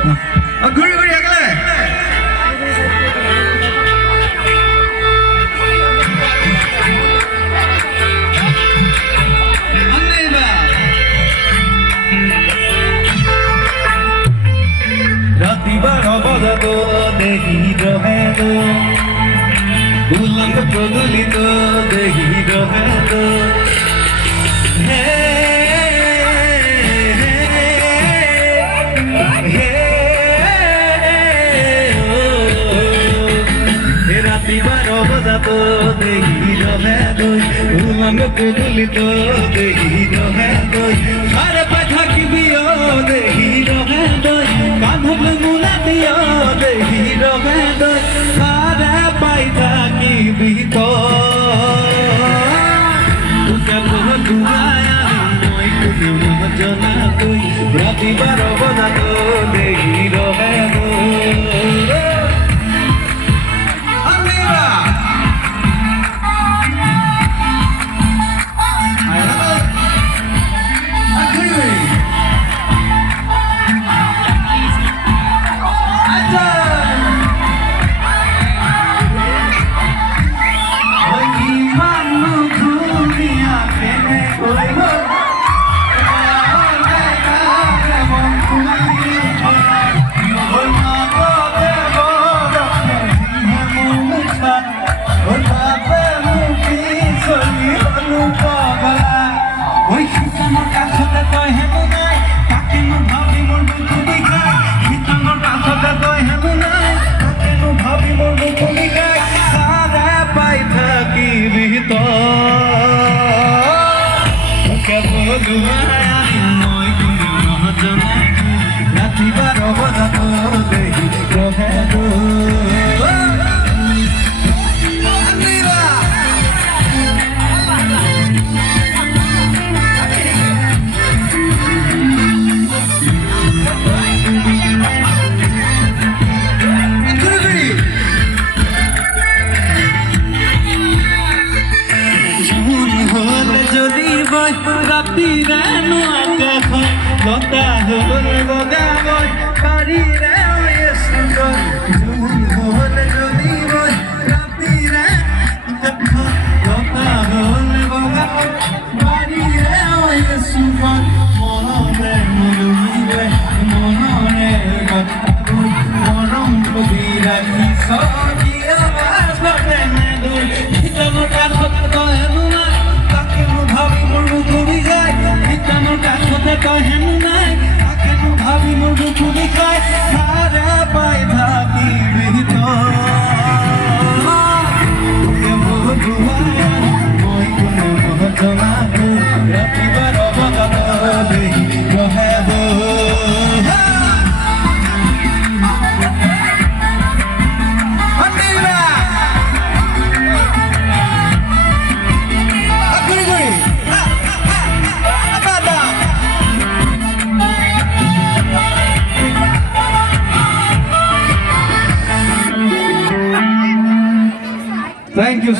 ঘুরি ঘুরি গেলে রাতিবার অবগত দেখি রহেদ উলঙ্গ প্রদলিত দেখি রহেদ হে রাতিবার অবগত দেখি রহেদ উলঙ্গ প্রদলিত দেখি রহেদ আরে পাঠাকি বিয় দেখি রহেদ কাঁধব মুলা দিয় দেখি রহেদ আরে পাইতা কি বিত কেবল দুয়ায়া মই কোনো মজনা কই রাতিবার অবদাত দেখি রহেদ রাতিবার অবদাত দেখি রহেদ যদি বই রাতি রানো আকাশ লতা হল বগা বই পারি রে সুন্দর জুন হল যদি বই রাতি রানো লতা হল বগা পারি রে সুন্দর মনরে মরুইবে মনরে মরম কবিরা কি সজিয়া বাসবে না দুই হিতমো কাঠত কহেনু না তাকে মু ভাবি মোর ঘুমি যায় হিতমো কাঠত কহেনু না তাকে মু ভাবি মোর ঘুমি যায় সারা পাই থাকি বিহিত কেবল দুয়ায়া মই কোনো মহজনা রাতিবার অবগত দেখি রহেদ Thank you.